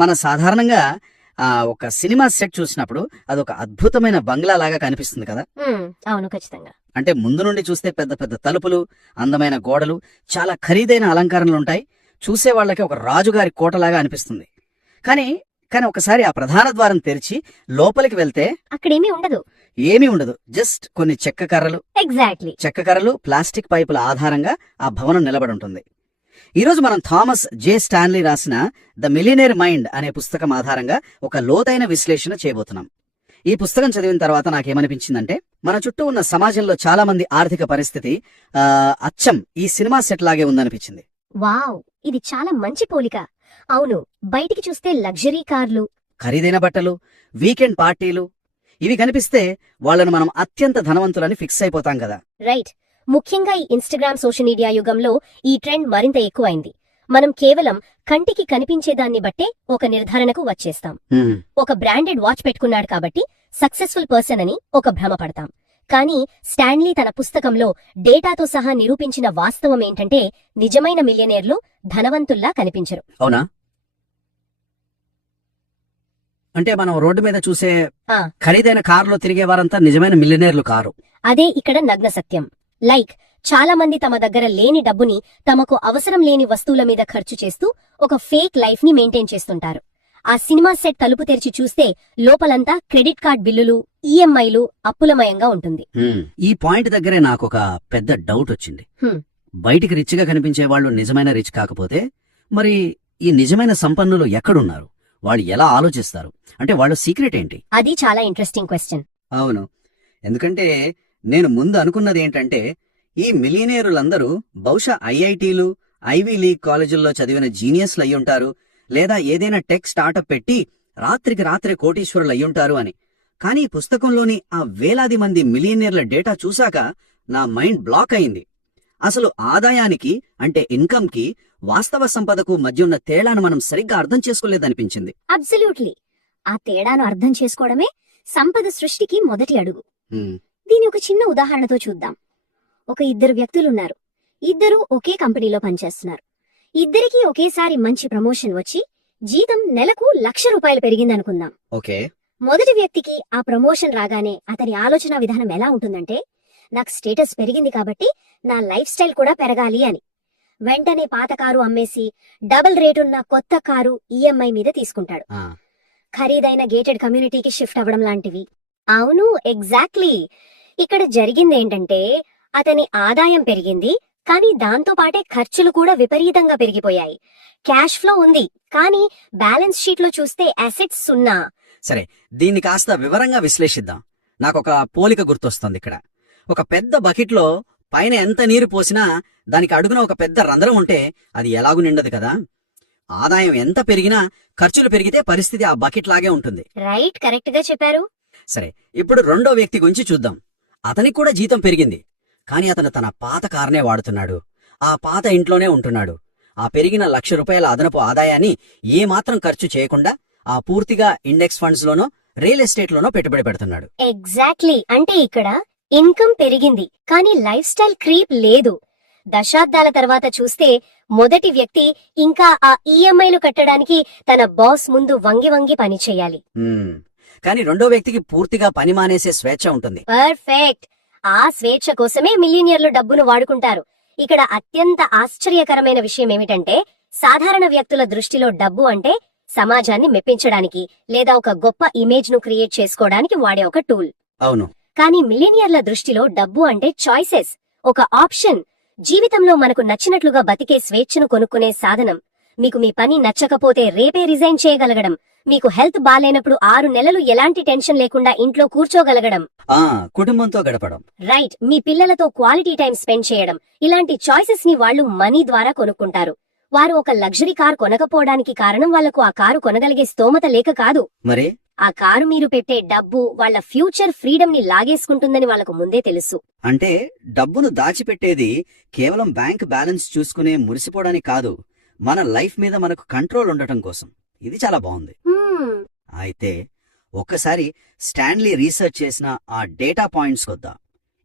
మన సాధారణంగా ఒక సినిమా సెట్ చూసినప్పుడు అదొక అద్భుతమైన బంగ్లా లాగా కనిపిస్తుంది కదా. అవును, ఖచ్చితంగా. అంటే ముందు నుండి చూస్తే పెద్ద పెద్ద తలుపులు, అందమైన గోడలు, చాలా ఖరీదైన అలంకరణలుంటాయి. చూసే వాళ్ళకి ఒక రాజుగారి కోటలాగా అనిపిస్తుంది. కానీ కానీ ఒకసారి ఆ ప్రధాన ద్వారం తెరిచి లోపలికి వెళ్తే అక్కడేమీ ఉండదు. ఏమీ ఉండదు. జస్ట్ కొన్ని చెక్క కర్రలు, ఎగ్జాక్ట్లీ చెక్క కర్రలు, ప్లాస్టిక్ పైపుల ఆధారంగా ఆ భవనం నిలబడి ఉంటుంది. ఈరోజు మనం థామస్ జే స్టాన్లీ రాసిన ద మిలియనేర్ మైండ్ అనే పుస్తకం ఆధారంగా ఒక లోతైన విశ్లేషణ చేయబోతున్నాం. ఈ పుస్తకం చదివిన తర్వాత నాకేమనిపించిందంటే, మన చుట్టూ ఉన్న సమాజంలో చాలా మంది ఆర్థిక పరిస్థితి అచ్చం ఈ సినిమా సెట్ లాగే ఉందనిపించింది. వావ్, ఇది చాలా మంచి పోలిక. అవును, బయటికి చూస్తే లగ్జరీ కార్లు, ఖరీదైన బట్టలు, వీకెండ్ పార్టీలు ఇవి కనిపిస్తే వాళ్లను మనం అత్యంత ధనవంతులని ఫిక్స్ అయిపోతాం కదా. రైట్. ముఖ్యంగా ఈ ఇన్స్టాగ్రామ్ సోషల్ మీడియా యుగంలో ఈ ట్రెండ్ మరింత ఎక్కువైంది. మనం కేవలం కంటికి కనిపించేదాన్ని బట్టే ఒక నిర్ధారణకు వచ్చేస్తాం. ఒక బ్రాండెడ్ వాచ్ పెట్టుకున్నాడు కాబట్టి సక్సెస్ఫుల్ పర్సన్ అని ఒక భ్రమ పడతాం. కానీ స్టాన్లీ తన పుస్తకంలో డేటాతో సహా నిరూపించిన వాస్తవం ఏంటంటే, నిజమైన మిలియనేర్లు ధనవంతుల్లా కనిపించరు. అవునా? అంటే మనం రోడ్డు మీద చూసే ఖరీదైన కారులో తిరిగే వారంతా నిజమైన మిలియనేర్లు కారు. అదే ఇక్కడ నగ్న సత్యం. లైక్, చాలా మంది తమ దగ్గర లేని డబ్బుని తమకు అవసరం లేని వస్తువుల మీద ఖర్చు చేస్తూ ఒక ఫేక్ లైఫ్ ని మెయింటైన్ చేస్తుంటారు. ఆ సినిమా సెట్ తలుపు తెరిచి చూస్తే లోపలంతా క్రెడిట్ కార్డ్ బిల్లులు, ఈఎంఐలు, అప్పులమయంగా ఉంటుంది. ఈ పాయింట్ దగ్గరే నాకొక పెద్ద డౌట్ వచ్చింది. బయటికి రిచ్ గా కనిపించే వాళ్ళు నిజమైన రిచ్ కాకపోతే మరి ఈ నిజమైన సంపన్నులు ఎక్కడున్నారు? వాళ్ళు ఎలా ఆలోచిస్తారు? అంటే వాళ్ళ సీక్రెట్ ఏంటి? అది చాలా ఇంట్రెస్టింగ్ క్వశ్చన్. అవును, ఎందుకంటే నేను ముందు అనుకున్నది ఏంటంటే, ఈ మిలియనేరులందరూ బహుశా ఐఐటీలు, ఐవీ లీగ్ కాలేజీల్లో చదివిన జీనియస్లు అయ్యుంటారు, లేదా ఏదైనా టెక్ స్టార్టప్ పెట్టి రాత్రికి రాత్రే కోటీశ్వరులు అయ్యుంటారు అని. కానీ ఈ పుస్తకంలోని ఆ వేలాది మంది మిలియనేర్ల డేటా చూశాక నా మైండ్ బ్లాక్ అయింది. అసలు ఆదాయానికి అంటే ఇన్కమ్ కి, వాస్తవ సంపదకు మధ్య ఉన్న తేడాను మనం సరిగ్గా అర్థం చేసుకోలేదనిపించింది. అబ్సల్యూట్లీ. ఆ తేడాను అర్థం చేసుకోవడమే సంపద సృష్టికి మొదటి అడుగు. దీని ఒక చిన్న ఉదాహరణతో చూద్దాం. ఒక ఇద్దరు వ్యక్తులున్నారు. ఇద్దరూ ఒకే కంపెనీలో పనిచేస్తున్నారు. ఇద్దరికీ ఒకేసారి మంచి ప్రమోషన్ వచ్చి జీతం నెలకు ₹1,00,000 పెరిగిందనుకుందాం. మొదటి వ్యక్తికి ఆ ప్రమోషన్ రాగానే అతని ఆలోచన విధానం ఎలా ఉంటుందంటే, నాకు స్టేటస్ పెరిగింది కాబట్టి నా లైఫ్ స్టైల్ కూడా పెరగాలి అని. వెంటనే పాత కారు అమ్మేసి డబుల్ రేటున్న కొత్త కారు ఈఎంఐ మీద తీసుకుంటాడు. ఖరీదైన గేటెడ్ కమ్యూనిటీకి షిఫ్ట్ అవ్వడం లాంటివి. అవును, ఎగ్జాక్ట్లీ. ఇక్కడ జరిగిందేంటంటే, అతని ఆదాయం పెరిగింది, కానీ దాంతో పాటే ఖర్చులు కూడా విపరీతంగా పెరిగిపోయాయి. క్యాష్ ఫ్లో ఉంది, కానీ బ్యాలెన్స్ షీట్ లో చూస్తే అసెట్స్ సున్నా. సరే, దీన్ని కాస్త వివరంగా విశ్లేషిద్దాం. నాకొక పోలిక గుర్తొస్తుంది ఇక్కడ. ఒక పెద్ద బకెట్లో పైన ఎంత నీరు పోసినా దానికి అడుగున ఒక పెద్ద రంధ్రం ఉంటే అది ఎలాగూ నిండదు కదా. ఆదాయం ఎంత పెరిగినా ఖర్చులు పెరిగితే పరిస్థితి ఆ బకెట్ లాగే ఉంటుంది. రైట్, కరెక్ట్ గా చెప్పారు. సరే, ఇప్పుడు రెండో వ్యక్తి గురించి చూద్దాం. అతనికి కూడా జీతం పెరిగింది, కానీ అతను తన పాత కారునే వాడుతున్నాడు, ఆ పాత ఇంట్లోనే ఉంటున్నాడు. ఆ పెరిగిన ₹1,00,000 అదనపు ఆదాయాన్ని ఏమాత్రం ఖర్చు చేయకుండా ఆ పూర్తిగా ఇండెక్స్ ఫండ్స్ లోనో, రియల్ ఎస్టేట్ లోనో పెట్టుబడి పెడుతున్నాడు. ఎగ్జాక్ట్లీ. అంటే ఇక్కడ ఇన్కమ్ పెరిగింది, కానీ లైఫ్ స్టైల్ క్రీప్ లేదు. దశాబ్దాల తర్వాత చూస్తే మొదటి వ్యక్తి ఇంకా ఆ ఈఎంఐలు కట్టడానికి తన బాస్ ముందు వంగి వంగి పని చేయాలి. కానీ రెండో వ్యక్తికి పూర్తిగా పని మానేసే స్వేచ్ఛ ఉంటుంది. పర్ఫెక్ట్. ఆ స్వేచ్ఛ కోసమే మిలియనియర్లు డబ్బును వాడుకుంటారు. ఇక్కడ అత్యంత ఆశ్చర్యకరమైన విషయం ఏమిటంటే, సాధారణ వ్యక్తుల దృష్టిలో డబ్బు అంటే సమాజాన్ని మెప్పించడానికి లేదా ఒక గొప్ప ఇమేజ్ ను క్రియేట్ చేసుకోవడానికి వాడే ఒక టూల్. అవును. కానీ మిలియనియర్ల దృష్టిలో డబ్బు అంటే చాయిసెస్, ఒక ఆప్షన్, జీవితంలో మనకు నచ్చినట్లుగా బతికే స్వేచ్ఛను కొనుక్కునే సాధనం. మీకు మీ పని నచ్చకపోతే రేపే రిజైన్ చేయగలగడం, మీకు హెల్త్ బాలేనప్పుడు 6 నెలలు ఎలాంటి టెన్షన్ లేకుండా ఇంట్లో కూర్చోగలగడం, కుటుంబంతో గడపడం. రైట్, మీ పిల్లలతో క్వాలిటీ టైం స్పెండ్ చేయడం. ఇలాంటి చాయిసెస్ ని వాళ్లు మనీ ద్వారా కొనుక్కుంటారు. వారు ఒక లగ్జరీ కార్ కొనకపోవడానికి కారణం వాళ్లకు ఆ కారు కొనగలిగే స్తోమత లేక కాదు. మరి ఆ కారు మీరు పెట్టే డబ్బు వాళ్ల ఫ్యూచర్ ఫ్రీడమ్ ని లాగేసుకుంటుందని వాళ్లకు ముందే తెలుసు. అంటే డబ్బును దాచిపెట్టేది కేవలం బ్యాంక్ బ్యాలెన్స్ చూసుకునే మురిసిపోవడానికి కాదు, మన లైఫ్ మీద మనకు కంట్రోల్ ఉండటం కోసం. ఇది చాలా బాగుంది. అయితే ఒక్కసారి స్టాన్లీ రీసెర్చ్ చేసిన ఆ డేటా పాయింట్స్ వద్దా.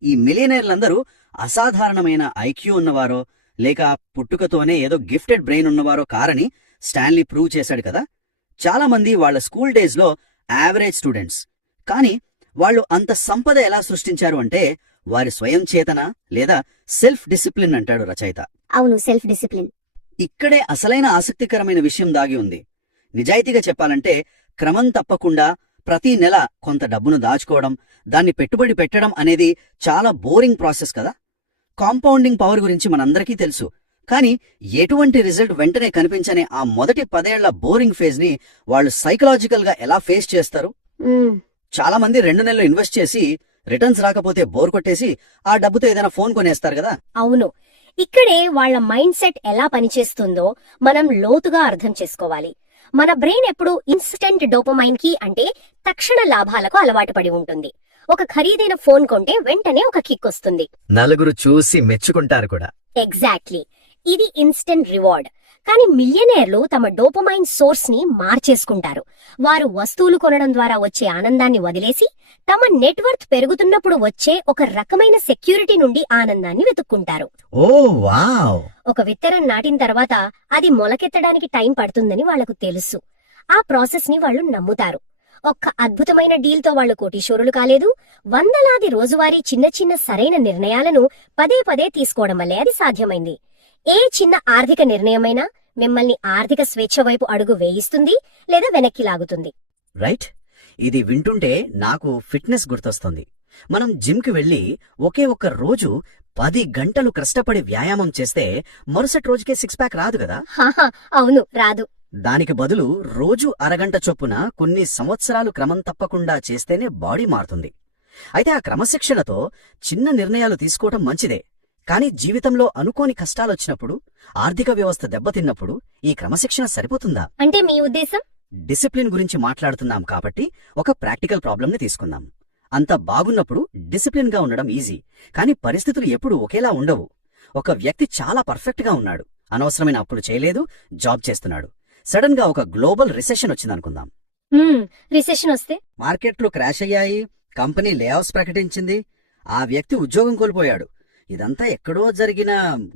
ఈ మిలియనర్లందరూ అసాధారణమైన ఐక్యూ ఉన్నవారో లేక పుట్టుకతోనే ఏదో గిఫ్టెడ్ బ్రెయిన్ ఉన్నవారో కారని స్టాన్లీ ప్రూవ్ చేశాడు కదా. చాలా మంది వాళ్ళ స్కూల్ డేస్ లో యావరేజ్ స్టూడెంట్స్. కానీ వాళ్ళు అంత సంపద ఎలా సృష్టించారు అంటే వారి స్వయం చేతన లేదా సెల్ఫ్ డిసిప్లిన్ అంటాడు రచయిత. అవును, సెల్ఫ్ డిసిప్లిన్. ఇక్కడే అసలైన ఆసక్తికరమైన విషయం దాగి ఉంది. నిజాయితీగా చెప్పాలంటే క్రమం తప్పకుండా ప్రతి నెల కొంత డబ్బును దాచుకోవడం, దాన్ని పెట్టుబడి పెట్టడం అనేది చాలా బోరింగ్ ప్రాసెస్ కదా. కాంపౌండింగ్ పవర్ గురించి మనందరికీ తెలుసు. కానీ ఎటువంటి రిజల్ట్ వెంటనే కనిపించని ఆ మొదటి 10 ఏళ్ల బోరింగ్ ఫేజ్ ని వాళ్ళు సైకలాజికల్ గా ఎలా ఫేస్ చేస్తారు? చాలా మంది 2 నెలలు ఇన్వెస్ట్ చేసి రిటర్న్స్ రాకపోతే బోర్ కొట్టేసి ఆ డబ్బుతో ఏదైనా ఫోన్ కొనేస్తారు కదా. అవును, ఇక్కడే వాళ్ళ మైండ్ సెట్ ఎలా పనిచేస్తుందో మనం లోతుగా అర్థం చేసుకోవాలి. మన బ్రెయిన్ ఎప్పుడు ఇన్స్టెంట్ డోపమైన్ కి అంటే తక్షణ లాభాలకు అలవాటు పడి ఉంటుంది. ఒక ఖరీదైన ఫోన్ కొంటే వెంటనే ఒక కిక్ వస్తుంది. నలుగురు చూసి మెచ్చుకుంటారు కూడా. ఎగ్జాక్ట్లీ, ఇది ఇన్స్టెంట్ రివార్డ్. కానీ మిలియనేర్లు తమ డోపమైన్ సోర్స్ ని మార్చేసుకుంటారు. వారు వస్తువులు కొనడం ద్వారా వచ్చే ఆనందాన్ని వదిలేసి తమ నెట్వర్త్ పెరుగుతున్నప్పుడు వచ్చే ఒక రకమైన సెక్యూరిటీ నుండి ఆనందాన్ని వెతుక్కుంటారు. ఓ వావ్! ఒక విత్తనం నాటిన తర్వాత అది మొలకెత్తడానికి టైం పడుతుందని వాళ్లకు తెలుసు. ఆ ప్రాసెస్ ని వాళ్ళు నమ్ముతారు. ఒక్క అద్భుతమైన డీల్తో వాళ్లు కోటీశ్వరులు కాలేదు. వందలాది రోజువారీ చిన్న చిన్న సరైన నిర్ణయాలను పదే పదే తీసుకోవడం వల్లే అది సాధ్యమైంది. ఏ చిన్న ఆర్థిక నిర్ణయమైనా మిమ్మల్ని ఆర్థిక స్వేచ్ఛ వైపు అడుగు వేయిస్తుంది లేదా వెనక్కి లాగుతుంది. రైట్. ఇది వింటుంటే నాకు ఫిట్నెస్ గుర్తొస్తుంది. మనం జిమ్కి వెళ్లి ఒకే ఒక్క రోజు 10 గంటలు కష్టపడి వ్యాయామం చేస్తే మరుసటి రోజుకే 6 ప్యాక్ రాదు కదా. హాహా, అవును, రాదు. దానికి బదులు రోజు అరగంట చొప్పున కొన్ని సంవత్సరాలు క్రమం తప్పకుండా చేస్తేనే బాడీ మారుతుంది. అయితే ఆ క్రమశిక్షణతో చిన్న నిర్ణయాలు తీసుకోవటం మంచిదే. కానీ జీవితంలో అనుకోని కష్టాలొచ్చినప్పుడు, ఆర్థిక వ్యవస్థ దెబ్బతిన్నప్పుడు ఈ క్రమశిక్షణ సరిపోతుందా? అంటే మీ ఉద్దేశం? డిసిప్లిన్ గురించి మాట్లాడుతున్నాం కాబట్టి ఒక ప్రాక్టికల్ ప్రాబ్లంని తీసుకుందాం. అంత బాగున్నప్పుడు డిసిప్లిన్ గా ఉండడం ఈజీ. కానీ పరిస్థితులు ఎప్పుడూ ఒకేలా ఉండవు. ఒక వ్యక్తి చాలా పర్ఫెక్ట్ గా ఉన్నాడు, అనవసరమైన అప్పులు చేయలేదు, జాబ్ చేస్తున్నాడు. సడన్ గా ఒక గ్లోబల్ రిసెషన్ వచ్చిందనుకుందాం. రిసెషన్ వస్తే మార్కెట్లు క్రాష్ అయ్యాయి, కంపెనీ లేఆఫ్స్ ప్రకటించింది, ఆ వ్యక్తి ఉద్యోగం కోల్పోయాడు. ఇదంతా ఎక్కడో జరిగిన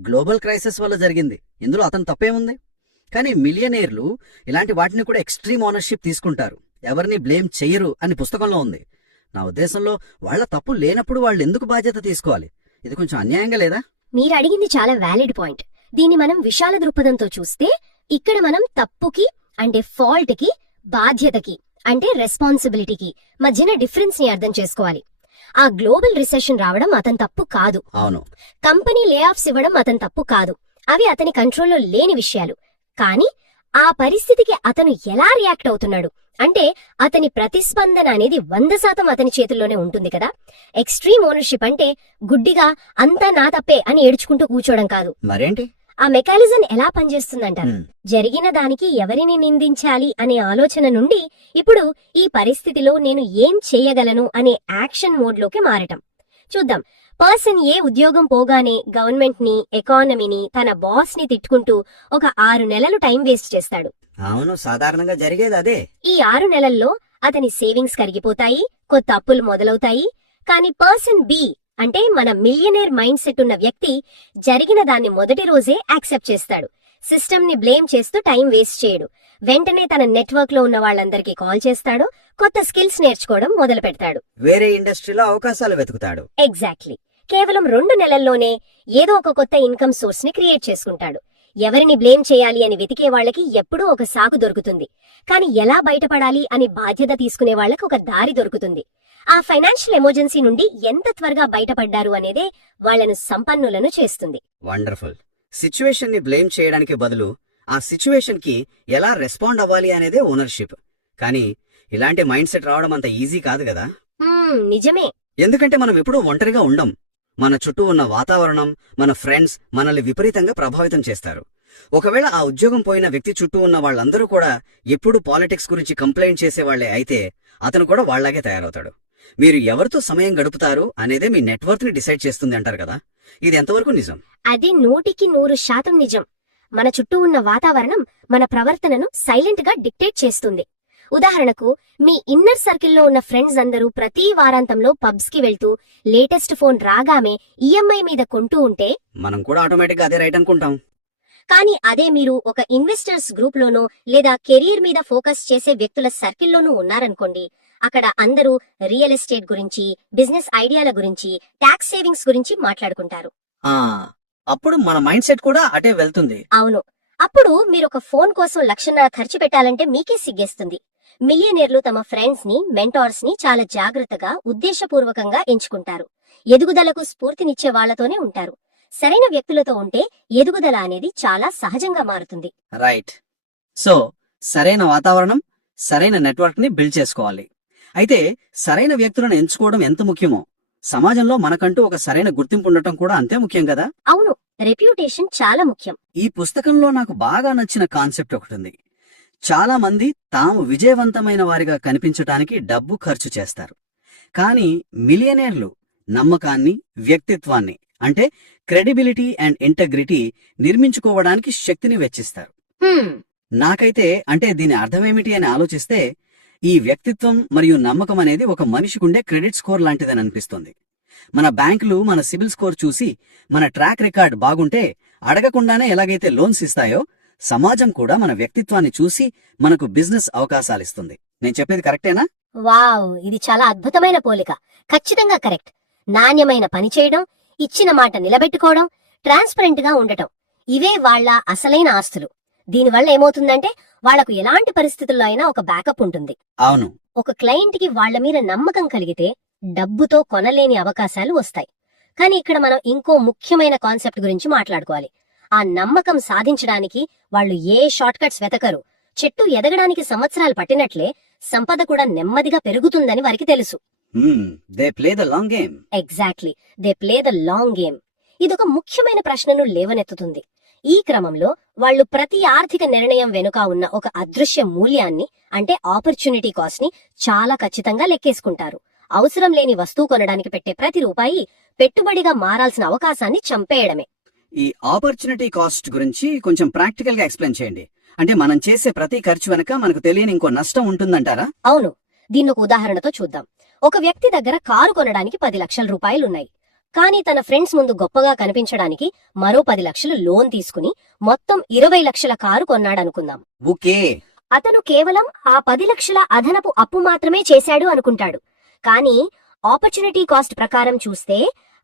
గ్లోబల్ క్రైసిస్ వల్ల జరిగింది. ఇందులో అతను తప్పేముంది? కానీ మిలియనేర్లు ఇలాంటి వాటిని కూడా ఎక్స్ట్రీమ్ ఓనర్షిప్ తీసుకుంటారు, ఎవరిని బ్లేమ్ చెయ్యరు అని పుస్తకంలో ఉంది. నా ఉద్దేశంలో వాళ్ల తప్పు లేనప్పుడు వాళ్ళు ఎందుకు బాధ్యత తీసుకోవాలి? ఇది కొంచెం అన్యాయంగా లేదా? మీరు అడిగింది చాలా వ్యాలిడ్ పాయింట్. దీన్ని మనం విశాల దృక్పథంతో చూస్తే ఇక్కడ మనం తప్పుకి అంటే ఫాల్ట్ కి, బాధ్యతకి అంటే రెస్పాన్సిబిలిటీకి మధ్యన డిఫరెన్స్ ని అర్థం చేసుకోవాలి. ఆ గ్లోబల్ రిసెషన్ రావడం అతని తప్పు కాదు. అవును. కంపెనీ లేఆఫ్స్ ఇవ్వడం అతని తప్పు కాదు. అవి అతని కంట్రోల్లో లేని విషయాలు. కానీ ఆ పరిస్థితికి అతను ఎలా రియాక్ట్ అవుతున్నాడు అంటే అతని ప్రతిస్పందన అనేది 100% అతని చేతుల్లోనే ఉంటుంది కదా. ఎక్స్ట్రీమ్ ఓనర్షిప్ అంటే గుడ్డిగా అంతా నా తప్పే అని ఏడ్చుకుంటూ కూర్చోవడం కాదు. మరేంటి? ఆ మెకానిజం ఎలా పనిచేస్తుందంటారు? జరిగిన దానికి ఎవరిని నిందించాలి అనే ఆలోచన నుండి ఇప్పుడు ఈ పరిస్థితిలో నేను ఏం చేయగలను అనే యాక్షన్ మోడ్లోకి మారటం. చూద్దాం. పర్సన్ ఏ ఉద్యోగం పోగానే గవర్నమెంట్ ని, ఎకానమీని, తన బాస్ ని తిట్టుకుంటూ ఒక 6 నెలలు టైం వేస్ట్ చేస్తాడు. అవును, సాధారణంగా జరిగేది అదే. ఈ 6 నెలల్లో అతని సేవింగ్స్ కరిగిపోతాయి, కొత్త అప్పులు మొదలవుతాయి. కానీ పర్సన్ బి అంటే మన మిలియనేర్ మైండ్ సెట్ ఉన్న వ్యక్తి జరిగిన దాన్ని మొదటి రోజే యాక్సెప్ట్ చేస్తాడు. సిస్టమ్ ని బ్లేమ్ చేస్తూ టైం వేస్ట్ చేయడు. వెంటనే తన నెట్వర్క్ లో ఉన్న వాళ్ళందరికీ కాల్ చేస్తాడు, కొత్త స్కిల్స్ నేర్చుకోవడం మొదలు పెడతాడు, వేరే ఇండస్ట్రీలో అవకాశాలు వెతుకుతాడు. ఎగ్జాక్ట్లీ. కేవలం 2 నెలల్లోనే ఏదో ఒక కొత్త ఇన్కమ్ సోర్స్ ని క్రియేట్ చేసుకుంటాడు. ఎవరిని బ్లేమ్ చేయాలి అని వెతికే వాళ్ళకి ఎప్పుడూ ఒక సాకు దొరుకుతుంది. కానీ ఎలా బయటపడాలి అని బాధ్యత తీసుకునే వాళ్ళకి ఒక దారి దొరుకుతుంది. ఆ ఫైనాన్షియల్ ఎమర్జెన్సీ నుండి ఎంత త్వరగా బయటపడ్డారు అనేదే వాళ్లను సంపన్నులను చేస్తుంది. వండర్ఫుల్. సిచ్యువేషన్ ని బ్లేమ్ చేయడానికి బదులు ఆ సిచ్యువేషన్ కి ఎలా రెస్పాండ్ అవ్వాలి అనేదే ఓనర్షిప్. కానీ ఇలాంటి మైండ్ సెట్ రావడం అంత ఈజీ కాదు కదా. నిజమే. ఎందుకంటే మనం ఎప్పుడూ ఒంటరిగా ఉండం. మన చుట్టూ ఉన్న వాతావరణం, మన ఫ్రెండ్స్ మనల్ని విపరీతంగా ప్రభావితం చేస్తారు. ఒకవేళ ఆ ఉద్యోగం పోయిన వ్యక్తి చుట్టూ ఉన్న వాళ్ళందరూ కూడా ఎప్పుడు పాలిటిక్స్ గురించి కంప్లైంట్ చేసేవాళ్లే అయితే అతను కూడా వాళ్లాగే తయారవుతాడు. మీరు ఎవరితో సమయం గడుపుతారు అనేదే మీ నెట్వర్క్ ని డిసైడ్ చేస్తుంది అంటారు కదా. ఇది ఎంతవరకు నిజం? అది 100% నిజం. మన చుట్టూ ఉన్న వాతావరణం మన ప్రవర్తనను సైలెంట్ గా డిక్టేట్ చేస్తుంది. ఉదాహరణకు, మీ ఇన్నర్ సర్కిల్లో ఉన్న ఫ్రెండ్స్ అందరూ ప్రతి వారాంతంలో పబ్స్ కి వెళ్తూ లేటెస్ట్ ఫోన్ రాగానే ఈఎంఐ మీద కొంటూ ఉంటే మనం కూడా ఆటోమేటిక్ గా అదే రైట్ అనుకుంటాం. కానీ అదే మీరు ఒక ఇన్వెస్టర్స్ గ్రూప్ లోనో లేదా కెరీర్ మీద ఫోకస్ చేసే వ్యక్తుల సర్కిల్లోనూ ఉన్నారనుకోండి, అక్కడ అందరూ రియల్ ఎస్టేట్ గురించి, బిజినెస్ ఐడియాల గురించి, ట్యాక్స్ సేవింగ్స్ గురించి మాట్లాడుకుంటారు. అప్పుడు మన మైండ్ సెట్ కూడా అటే వెళ్తుంది. అవును. అప్పుడు మీరు ఒక ఫోన్ కోసం 1,00,000 ఖర్చు పెట్టాలంటే మీకే సిగ్గేస్తుంది. మిలియనీర్లు తమ ఫ్రెండ్స్ ని, మెంటార్స్ ని చాలా జాగ్రత్తగా, ఉద్దేశపూర్వకంగా ఎంచుకుంటారు. ఎదుగుదలకు స్ఫూర్తినిచ్చే వాళ్లతోనే ఉంటారు. సరైన వ్యక్తులతో ఉంటే ఎదుగుదల అనేది చాలా సహజంగా మారుతుంది. రైట్. సో సరైన వాతావరణం, సరైన నెట్వర్క్ ని బిల్డ్ చేసుకోవాలి. అయితే సరైన వ్యక్తులను ఎంచుకోవడం ఎంత ముఖ్యమో, సమాజంలో మనకంటూ ఒక సరైన గుర్తింపు ఉండటం కూడా అంతే ముఖ్యం కదా. అవును, రెప్యుటేషన్ చాలా ముఖ్యం. ఈ పుస్తకంలో నాకు బాగా నచ్చిన కాన్సెప్ట్ ఒకటి ఉంది. చాలా మంది తాము విజయవంతమైన వారిగా కనిపించటానికి డబ్బు ఖర్చు చేస్తారు. కానీ మిలియనేర్లు నమ్మకాన్ని, వ్యక్తిత్వాన్ని అంటే క్రెడిబిలిటీ అండ్ ఇంటెగ్రిటీ నిర్మించుకోవడానికి శక్తిని వెచ్చిస్తారు. నాకైతే అంటే దీని అర్థమేమిటి అని ఆలోచిస్తే, ఈ వ్యక్తిత్వం మరియు నమ్మకం అనేది ఒక మనిషికుండే క్రెడిట్ స్కోర్ లాంటిదని అనిపిస్తుంది. మన బ్యాంకులు మన సిబిల్ స్కోర్ చూసి మన ట్రాక్ రికార్డ్ బాగుంటే అడగకుండానే ఎలాగైతే లోన్స్ ఇస్తాయో, సమాజం కూడా మన వ్యక్తిత్వాన్ని చూసి మనకు బిజినెస్ అవకాశాలిస్తుంది. నేను చెప్పేది కరెక్టేనా? వావ్, ఇది చాలా అద్భుతమైన పోలిక. ఖచ్చితంగా కరెక్ట్. నాణ్యమైన పని చేయడం, ఇచ్చిన మాట నిలబెట్టుకోవడం, ట్రాన్స్పరెంట్ గా ఉండటం, ఇవే వాళ్ల అసలైన ఆస్తులు. దీనివల్ల ఏమవుతుందంటే వాళ్లకు ఎలాంటి పరిస్థితుల్లో అయినా ఒక బ్యాకప్ ఉంటుంది. అవును. ఒక క్లయింట్ కి వాళ్ల మీద నమ్మకం కలిగితే డబ్బుతో కొనలేని అవకాశాలు వస్తాయి. కానీ ఇక్కడ మనం ఇంకో ముఖ్యమైన కాన్సెప్ట్ గురించి మాట్లాడుకోవాలి. ఆ నమ్మకం సాధించడానికి వాళ్ళు ఏ షార్ట్ కట్స్ వెతకరు. చెట్టు ఎదగడానికి సంవత్సరాలు పట్టినట్లే సంపద కూడా నెమ్మదిగా పెరుగుతుందని వారికి తెలుసు. They play the long game. Exactly, they play the long game. ఇదొక ముఖ్యమైన ప్రశ్నను లేవనెత్తుతుంది. ఈ క్రమంలో వాళ్ళు ప్రతి ఆర్థిక నిర్ణయం వెనుక ఉన్న ఒక అదృశ్య మూల్యాన్ని అంటే ఆపర్చునిటీ కాస్ట్ ని చాలా ఖచ్చితంగా లెక్కేసుకుంటారు. అవసరం లేని వస్తువు కొనడానికి పెట్టే ప్రతి రూపాయి పెట్టుబడిగా మారాల్సిన అవకాశాన్ని చంపేయడమే. ఈ ఆపర్చునిటీ కాస్ట్ గురించి కొంచెం ప్రాక్టికల్ గా ఎక్స్ప్లెయిన్ చేయండి. అంటే మనం చేసే ప్రతి ఖర్చు వెనక మనకు తెలియని ఇంకో నష్టం ఉంటుందంటారా? అవును, దీన్ని ఒక ఉదాహరణతో చూద్దాం. ఒక వ్యక్తి దగ్గర కారు కొనడానికి 10 లక్షల రూపాయలున్నాయి. కానీ తన ఫ్రెండ్స్ ముందు గొప్పగా కనిపించడానికి మరో 10 లక్షలు లోన్ తీసుకుని మొత్తం 20 లక్షల కారు కొన్నాడనుకుందాం. ఓకే. అతను కేవలం ఆ 10 లక్షల అదనపు అప్పు మాత్రమే చేశాడు అనుకుంటాడు. కానీ ఆపర్చునిటీ కాస్ట్ ప్రకారం చూస్తే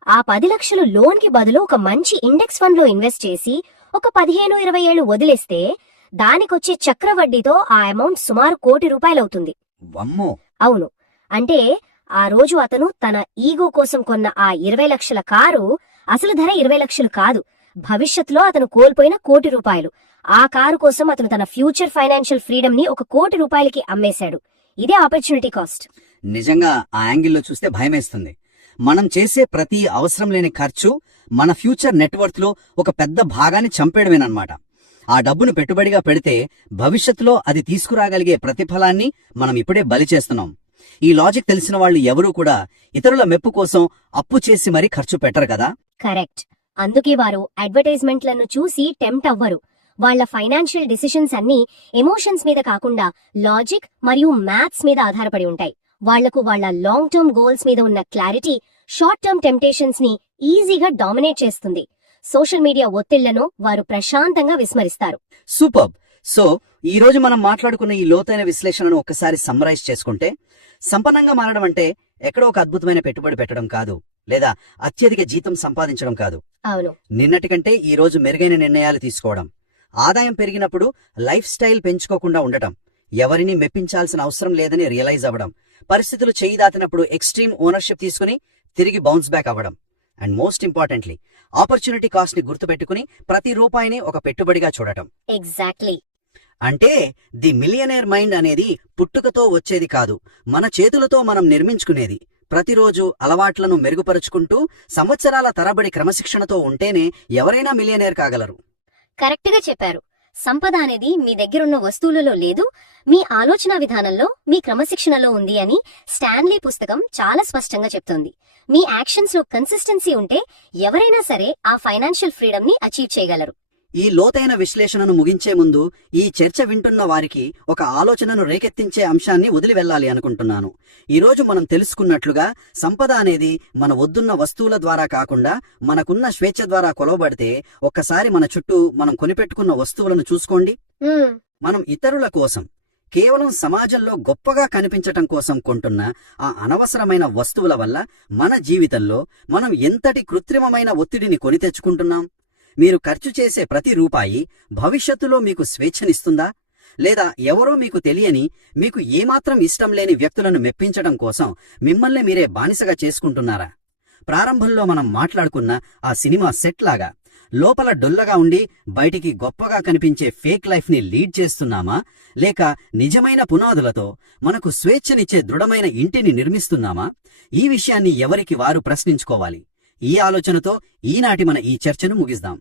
ఆ 10 లక్షలు లోన్ కి బదులు ఒక మంచి ఇండెక్స్ ఫండ్ లో ఇన్వెస్ట్ చేసి ఒక 15-20 ఏళ్లు వదిలేస్తే దానికొచ్చే చక్రవడ్డీతో ఆ అమౌంట్ సుమారు ₹1,00,00,000 అవుతుంది. అవును, అంటే ఆ రోజు అతను తన ఈగో కోసం కొన్న ఆ 20 లక్షల కారు అసలు ధర 20 లక్షలు కాదు. భవిష్యత్తులో అతను కోల్పోయిన ₹1,00,00,000. ఆ కారు కోసం అతను తన ఫ్యూచర్ ఫైనాన్షియల్ ఫ్రీడమ్ ని ఒక ₹1,00,00,000కి అమ్మేశాడు. ఇదే ఆపర్చునిటీ కాస్ట్. నిజంగా ఆ యాంగిల్లో చూస్తే భయమేస్తుంది. మనం చేసే ప్రతి అవసరం లేని ఖర్చు మన ఫ్యూచర్ నెట్వర్త్ లో ఒక పెద్ద భాగాన్ని చంపేయడమేనమాట. ఆ డబ్బును పెట్టుబడిగా పెడితే భవిష్యత్తులో అది తీసుకురాగలిగే ప్రతిఫలాన్ని మనం ఇప్పుడే బలి చేస్తున్నాం. ఈ లాజిక్ తెలిసిన వాళ్ళు ఎవరూ కూడా ఇతరుల మెప్పు కోసం అప్పు చేసి మరీ ఖర్చు పెట్టరు కదా. కరెక్ట్. అందుకే వారు అడ్వర్టైజ్మెంట్లను చూసి టెంప్ట్ అవ్వరు. వాళ్ల ఫైనాన్షియల్ డిసిషన్స్ అన్ని ఎమోషన్స్ మీద కాకుండా లాజిక్ మరియు మ్యాథ్స్ మీద ఆధారపడి ఉంటాయి. వాళ్లకు వాళ్ల లాంగ్ టర్మ్ గోల్స్ మీద ఉన్న క్లారిటీ షార్ట్ టర్మ్ టెంప్టేషన్స్ ని ఈజీగా డామినేట్ చేస్తుంది. సోషల్ మీడియా ఒత్తిళ్లను వారు ప్రశాంతంగా విస్మరిస్తారు. సూపర్. సో ఈ రోజు మనం మాట్లాడుకున్న ఈ లోతైన విశ్లేషణను ఒక్కసారి సమ్మరైజ్ చేసుకుంటే, సంపన్నంగా మారడం అంటే ఎక్కడో ఒక అద్భుతమైన పెట్టుబడి పెట్టడం కాదు, లేదా అత్యధిక జీతం సంపాదించడం కాదు. అవును, నిన్నటి కంటే ఈ రోజు మెరుగైన నిర్ణయాలు తీసుకోవడం, ఆదాయం పెరిగినప్పుడు లైఫ్ స్టైల్ పెంచుకోకుండా ఉండటం, ఎవరిని మెప్పించాల్సిన అవసరం లేదని రియలైజ్ అవ్వడం, పరిస్థితులు చేయి దాటినప్పుడు ఎక్స్ట్రీమ్ ఓనర్షిప్ తీసుకుని తిరిగి బౌన్స్ బ్యాక్ అవ్వడం, and most importantly opportunity cost ని గుర్తుపెట్టుకుని ప్రతి రూపాయిని ఒక పెట్టుబడిగా చూడటం. ఎగ్జాక్ట్లీ. అంటే ది మిలియనేర్ మైండ్ అనేది పుట్టుకతో వచ్చేది కాదు, మన చేతులతో మనం నిర్మించుకునేది. ప్రతిరోజు అలవాట్లను మెరుగుపరుచుకుంటూ సంవత్సరాల తరబడి క్రమశిక్షణతో ఉంటేనే ఎవరైనా మిలియనేర్ కాగలరు. కరెక్ట్ గా చెప్పారు. సంపద అనేది మీ దగ్గరున్న వస్తువులలో లేదు, మీ ఆలోచన విధానంలో, మీ క్రమశిక్షణలో ఉంది అని స్టాన్లీ పుస్తకం చాలా స్పష్టంగా చెప్తోంది. మీ యాక్షన్స్ లో కన్సిస్టెన్సీ ఉంటే ఎవరైనా సరే ఆ ఫైనాన్షియల్ ఫ్రీడమ్ ని అచీవ్ చేయగలరు. ఈ లోతైన విశ్లేషణను ముగించే ముందు ఈ చర్చ వింటున్న వారికి ఒక ఆలోచనను రేకెత్తించే అంశాన్ని వదిలి వెళ్ళాలి అనుకుంటున్నాను. ఈరోజు మనం తెలుసుకున్నట్లుగా సంపద అనేది మన వద్దున్న వస్తువుల ద్వారా కాకుండా మనకున్న స్వేచ్ఛ ద్వారా కొలవబడితే ఒక్కసారి మన చుట్టూ మనం కొనిపెట్టుకున్న వస్తువులను చూసుకోండి. మనం ఇతరుల కోసం, కేవలం సమాజంలో గొప్పగా కనిపించటం కోసం కొంటున్న ఆ అనవసరమైన వస్తువుల వల్ల మన జీవితంలో మనం ఎంతటి కృత్రిమమైన ఒత్తిడిని కొని తెచ్చుకుంటున్నాం. మీరు ఖర్చు చేసే ప్రతి రూపాయి భవిష్యత్తులో మీకు స్వేచ్ఛనిస్తుందా, లేదా ఎవరో మీకు తెలియని, మీకు ఏమాత్రం ఇష్టం లేని వ్యక్తులను మెప్పించడం కోసం మిమ్మల్ని మీరే బానిసగా చేసుకుంటున్నారా? ప్రారంభంలో మనం మాట్లాడుకున్న ఆ సినిమా సెట్ లాగా లోపల డొల్లగా ఉండి బయటికి గొప్పగా కనిపించే ఫేక్ లైఫ్ ని లీడ్ చేస్తున్నామా, లేక నిజమైన పునాదులతో మనకు స్వేచ్ఛనిచ్చే దృఢమైన ఇంటిని నిర్మిస్తున్నామా? ఈ విషయాన్ని ఎవరికి వారు ప్రశ్నించుకోవాలి. ఈ ఆలోచనతో ఈనాటి మన ఈ చర్చను ముగిద్దాం.